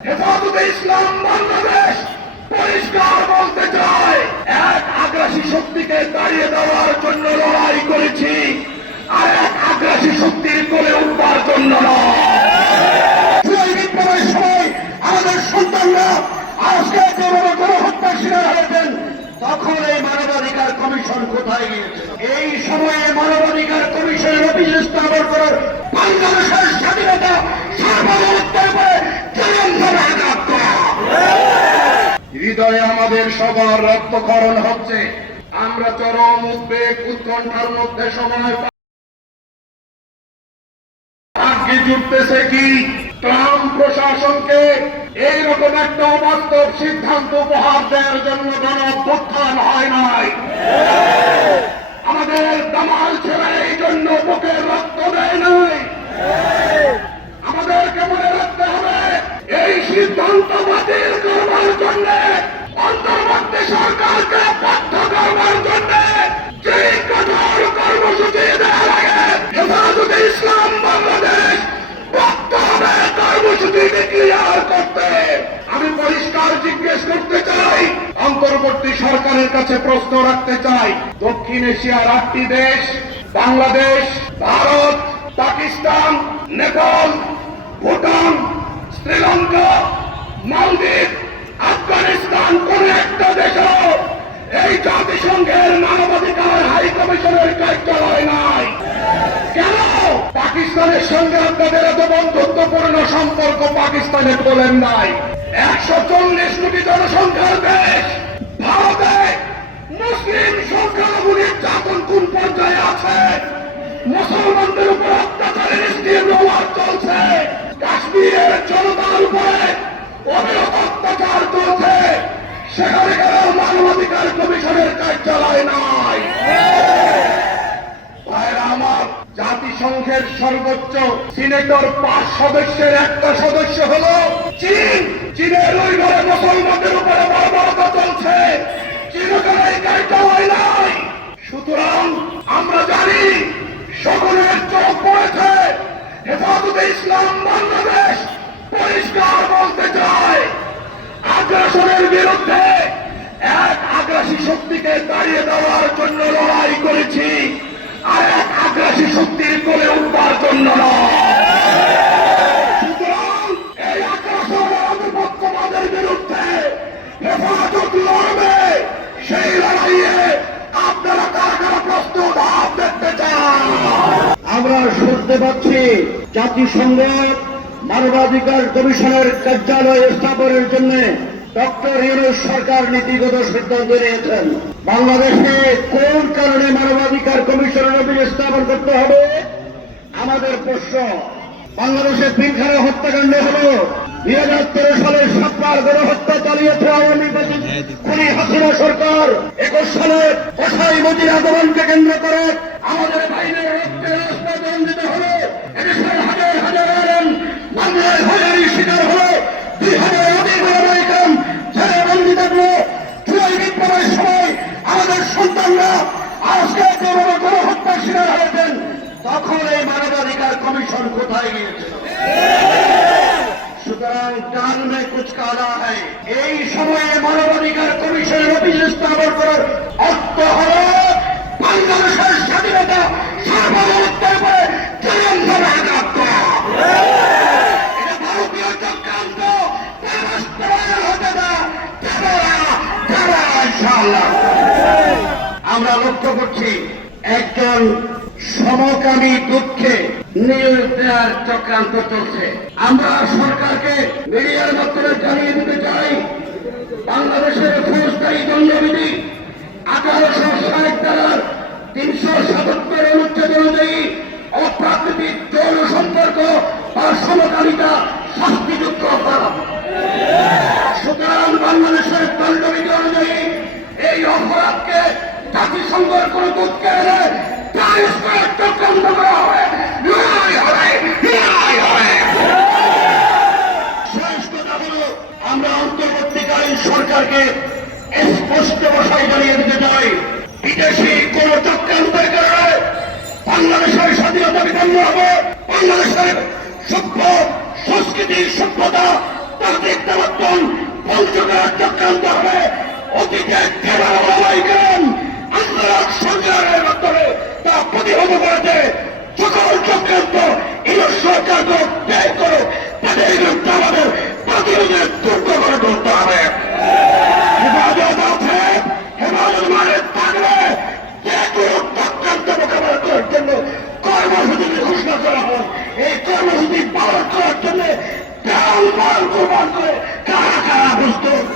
হেফাজতে ইসলাম বাংলাদেশ পরিষ্কার বলতে চায়, এক আগ্রাসী শক্তিকে তাড়িয়ে দেওয়ার জন্য লড়াই করেছি, আর এক আগ্রাসী শক্তির কোলে উঠবার জন্য বিপ্লবের সময় আমাদের সন্তানরা আজকে যেভাবে গণহত্যার শিকার হয়েছেন, তখন এই মানবাধিকার কমিশন কোথায় গিয়েছে? এই সময়ে মানবাধিকার কমিশনের অফিস স্থাপন করার বাংলাদেশের স্বাধীনতা সার্বভৌমত্বের উপরে চরমভাবে আঘাত করা। হৃদয়ে আমাদের সবার রক্তক্ষরণ হচ্ছে। আমরা চরম উদ্বেগ উৎকণ্ঠার মধ্যে সময় আগে জুটতেছে কি ট্রাম্প প্রশাসনকে এইরকম একটা অবাস্তব সিদ্ধান্ত উপহার দেওয়ার জন্য গণঅভ্যুত্থান হয় নাই। আমাদের দামাল ছেলে এই জন্য বুকের রক্ত দেয় নাই। আমাদেরকে মনে রাখতে হবে, এই সিদ্ধান্ত বাতিল করবার জন্য অন্তর্বর্তী সরকারকে বাধ্য করবার জন্য যে কঠোর কর্মসূচি দেওয়া লাগে, হেফাজতে ইসলাম বাংলাদেশ বাধ্য হবে কর্মসূচিকে ক্লিয়ার করতে। আমি পরিষ্কার জিজ্ঞেস করতে চাই, অন্তর্বর্তী সরকারের কাছে প্রশ্ন রাখতে চাই, দক্ষিণ এশিয়ার 8টি দেশ বাংলাদেশ, ভারত, পাকিস্তান, নেপাল, ভুটান, শ্রীলঙ্কা, মালদ্বীপ, আফগানিস্তান কোন একটা দেশও এই জাতিসংঘের মানবাধিকার হাই কমিশনের কার্যালয় নাই। কেন পাকিস্তানের সঙ্গে আপনাদের এত বন্ধুত্বপূর্ণ সম্পর্ক পাকিস্তানে বলেন নাই? 140 কোটি জনসংখ্যার দেশ ভারতে মুসলিম সংখ্যালঘু নির্যাতন কোন পর্যায়ে আছে? মুসলমানদের উপর অত্যাচারের স্টিম রোলার চলছে, কাশ্মীরের জনতার উপরে অবিরত অত্যাচার চলছে, সেখানে কেন মানবাধিকার কমিশনের কার্যালয় নাই? আমার জাতিসংঘের সর্বোচ্চ সিনেটর 5 সদস্যের একটা সদস্য হলো চীন। চীনের ওই ঘরে মুসলমানদের উপরে বর্বরতা চলছে, চীনের এই কার্যালয় নাই। সুতরাং আমরা জানি সকলের চোখ পড়েছে। হেফাজতে ইসলাম বাংলাদেশ পরিষ্কার বলতে চায়, আগ্রাসনের বিরুদ্ধে এক আগ্রাসী শক্তিকে তাড়িয়ে দেওয়ার জন্য লড়াই করেছি, আর এক আগ্রাসী শক্তির কোলে উঠবার জন্য সুতরাং এই আগ্রাসন আধিপত্যবাদের বিরুদ্ধে হেফাজত লড়বে। সেই লড়াইয়ে আপনারা কারা কারা প্রস্তুত হাত দেখতে চান? আমরা শুনতে পাচ্ছি জাতিসংঘ মানবাধিকার কমিশনের কার্যালয় স্থাপনের জন্য ডক্টর ইউনূস সরকার নীতিগত সিদ্ধান্ত নিয়েছেন। বাংলাদেশে কোন কারণে মানবাধিকার কমিশনের অফিস স্থাপন করতে হবে? আমাদের প্রশ্ন। বাংলাদেশে পিলখানা হত্যাকাণ্ড হল 2013 সালে 7বার গণহত্যা চালিয়েছে আওয়ামী খুনি হাসিনা সরকার। 21 সালে কসাই মজির আগমনকে কেন্দ্র করে আমাদের বাইরের রক্তের রাস্তা বন্দিত হল। এদেশের হাজার হাজার আলেম বাংলায় হয়রানি শিকার হল। 2000 অধিক আলেম জেলে বন্দি থাকলো। জুলাই বিপ্লবের সময় আমাদের সন্তানরা আজকে যেভাবে গণহত্যার শিকার হয়েছেন, তখন এই মানবাধিকার কমিশন কোথায় গিয়েছে? সুতরাং কান মে কুছ কালা হয়। এই সময়ে মানবাধিকার কমিশনের অফিস স্থাপন করার অর্থ হল বাংলাদেশের স্বাধীনতা সার্বভৌমত্বের উপরে চরমভাবে আঘাত করা। এটা ভারতীয় চক্রান্ত, হতে না। আমরা লক্ষ্য করছি একজন সমকামী দুঃখে নিয়োগ দেওয়ার চক্রান্ত চলছে। আমরা সরকারকে মিডিয়ার মাধ্যমে জানিয়ে দিতে চাই, বাংলাদেশের ফৌজদারি দণ্ডবিধি 1860 ধারার 377 অনুচ্ছেদ অনুযায়ী অপ্রাকৃতিক যৌন সম্পর্ক বা সমকামিতা শাস্তিযোগ্য অপরাধ। সুতরাং বাংলাদেশের দণ্ডবিধি অনুযায়ী এই অপরাধকে জাতিসংঘের কোন দূতকে এনে চক্রান্ত করা হবে। শেষ কথা হল, আমরা অন্তর্বর্তীকালীন সরকারকে স্পষ্ট ভাষায় জানিয়ে দিতে চাই, বিদেশি কোন চক্রান্তের কারণে বাংলাদেশের স্বাধীনতা বিপন্ন হবে। বাংলাদেশের সভ্য সংস্কৃতি সভ্যতা তাদের সমর্থন পঞ্চগড় চক্রান্ত হবে। অতীতে কেন আন্দোলন সংগ্রামের মাধ্যমে তা প্রতিহত করেছে। সকল চক্রান্ত ইউরোপ সরকার ব্যয় করে তাদের বিরুদ্ধে আমাদের প্রতিরোধের দুর্গ করে তুলতে হবে। হেফাজত আছে, হেফাজত মানে থাকবে। যে কোনো চক্রান্ত মোকাবেলা করার জন্য কর্মসূচি ঘোষণা করা হয়। এই কর্মসূচি পালন করার জন্য প্রাণ মাল কোরবান করে কারা কারা প্রস্তুত।